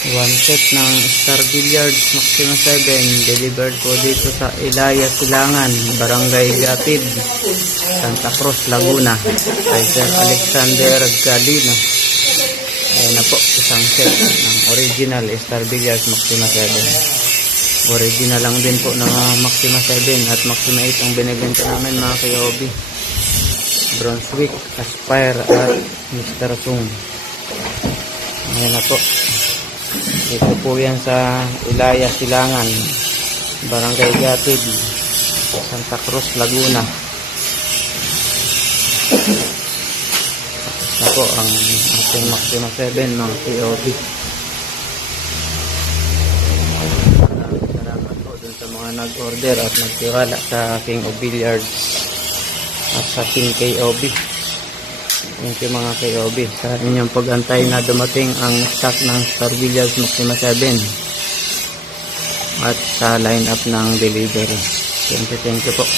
One set ng Star Billiards Maxima 7 delivered po dito sa Ilaya, Silangan, Barangay Gatid, Santa Cruz, Laguna, kay Sir Alexander Galino. Ayan na po, isang set ng original Star Billiards Maxima 7. Original lang din po ng Maxima 7 at Maxima 8 ang binibenta namin mga kayobi. Brunswick, Aspire at Mr. Sung. Ayan na po. Ito po yan sa Ilaya, Silangan, Barangay Gatid, Santa Cruz, Laguna. Tapos na po ang ating Maxima 7 mga POV. Salamat po dun sa mga nag-order at nagtiwala sa King of Billiards at sa King KOB. Thank you mga KOB sa inyong pag-antay na dumating ang stock ng Star Billiards Maxima 7 at sa line up ng delivery. Thank you po.